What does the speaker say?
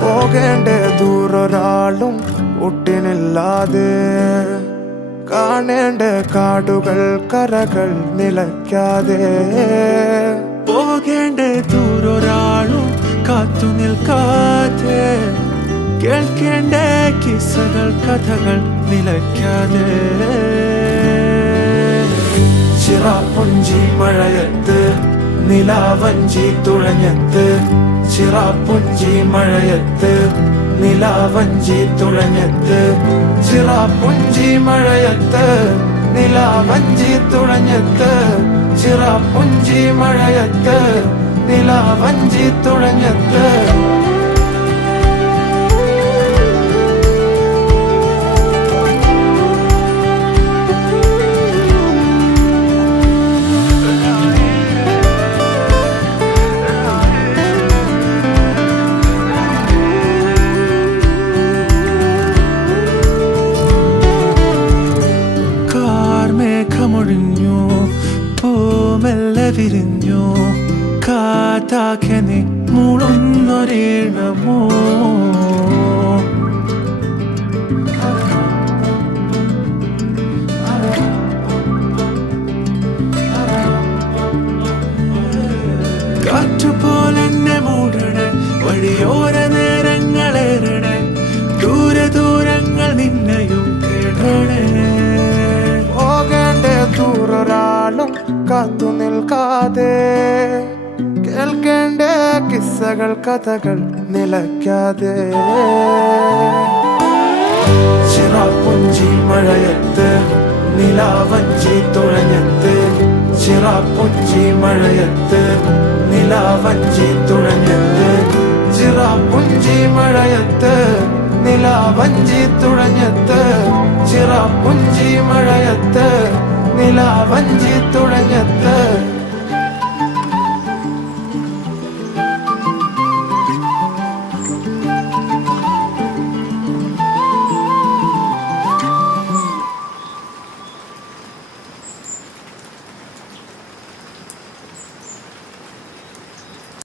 പോകേണ്ട ദൂരൊരാളും ഒട്ടിനില്ലാതെ കാണേണ്ട കാടുകൾ കരകൾ നിലയ്ക്കാതെ പോകേണ്ട ദൂരൊരാളും കാത്തു നിൽക്കാതെ കേൾക്കേണ്ട കിസ്സകൾ കഥകൾ നിലയ്ക്കാതെ ചിറാപ്പുഞ്ചി മഴയത്ത് നിലാവഞ്ചി തുഴഞ്ഞത്ത് ചിറാപ്പുഞ്ചി മഴയത്ത് നിലാവഞ്ചി തുഴഞ്ഞത്ത് ചിറാപ്പുഞ്ചി മഴയത്ത് നിലാവഞ്ചി തുഴഞ്ഞത്ത് ചിറാപ്പുഞ്ചി മഴയത്ത് നിലാവഞ്ചി തുഴഞ്ഞത്ത് മേഘമൊഴിഞ്ഞു പൂമെല്ലെ വിരിഞ്ഞു കാറ്റാകെ നീ മൂളുന്നൊരീണമോ കാറ്റുപോലെന്നെ മൂടണേ വഴിയോര നേരങ്ങളേറണേ ദൂരെ ദൂരങ്ങൾ നിന്നെയും കേടണേ ദൂരൊരാളും കാത്തു നിൽക്കാതെ കേൾക്കേണ്ട കിസ്സകൾ കഥകൾ നിലയ്ക്കാതെ ചിറാപ്പുഞ്ചി മഴയത്ത് നിലാവഞ്ചി തുഴഞ്ഞത്ത് ചിറാപ്പുഞ്ചി മഴയത്ത് നിലാവഞ്ചി തുഴഞ്ഞത്ത് ചിറാപ്പുഞ്ചി മഴയത്ത് നിലാവഞ്ചി തുഴഞ്ഞത്ത് ചിറാപ്പുഞ്ചി മഴയത്ത് നിലാവഞ്ചി തുഴഞ്ഞത്ത്